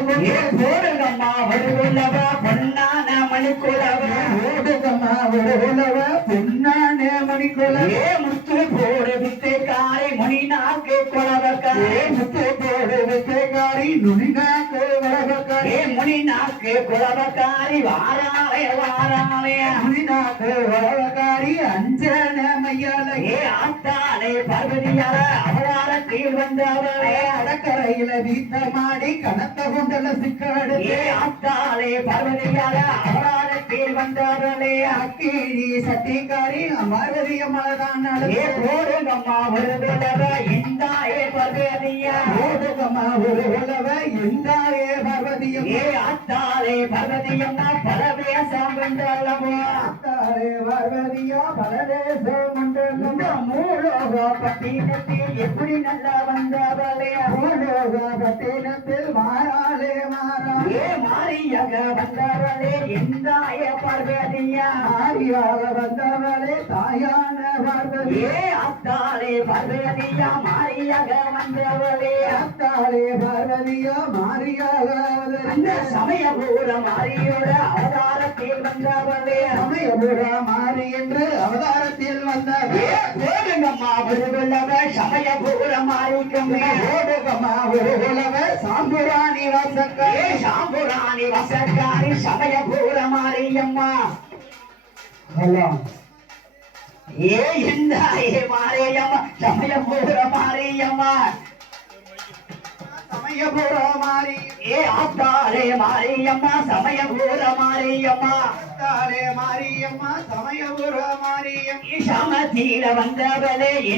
ஓடுகம்மா வருகுலவ பொன்னான மணிக்குலவ ஓடுகம்மா வருகுலவ பொன்னான மணிக்குலவ முத்து போடு வித்தைக்காரி முனிநாக்கு குலவக்காரி முத்து போடு வித்தைக்காரி நுனிநாக்கு குலவக்காரி முனிநாக்கு குலவக்காரி வாராளே வாராளே முனிநாக்கு குலவக்காரி அஞ்சன மையால ஆத்தாளே பார்வதியால அவதாரத்தில் வந்தவளே அடக்கரையில வீத்த மாடி கணத்த கொண்டல சிக்காடு ஆத்தாளே பார்வதியால அவதாரத்தில் வந்தவளே அக்கீழி சட்டிக்காரி பார்வதிய மலதான் ஓடுகம்மா வருகுலவ இந்தாயே பார்வதியா ஓடுகம்மா வருகுலவ இந்தாயே பார்வதியம் ஆத்தாளே பார்வதியம்மா பரவேசம் வந்தளவோ ஆத்தாளே பார்வதியா பரதேசம் மண்டலம் மூலோக பட்டினத்தில் எப்படி நல்லா வந்தவளே மூலோக பட்டினத்தில் மாறாளே மாறா மாரியாக வந்தவளே எந்தாய பார்வதியா மாரியாக வந்தவளே தாயான பார்வதி அத்தாளே பார்வதியா மாரியாக வந்தவளே அத்தாளே பார்வதியா மாரியாக அந்த சமயபூர மாரியோட அவதாரத்தில் வந்தவளே சமயபுர மாறி என்று அவதாரத்தில் வந்தவளே ஓடுகம்மா வருகுலவ சமயபூர மாரிக்குமே ஓடுகம்மா வருகுலவ சாம்புராணி வாசக்காரி சாம்புராணி வசக்காரி சமயபூர மாரியம்மா இந்த மாரியம்மா சமயபூர மாரியம்மா சமயபுர மாறி ஆத்தாளே மாரியம்மா சமயபூர மாரியம்மா ஆத்தாளே மாரியம்மா சமயபுர மாரியம் சமத்தீர வந்தவளே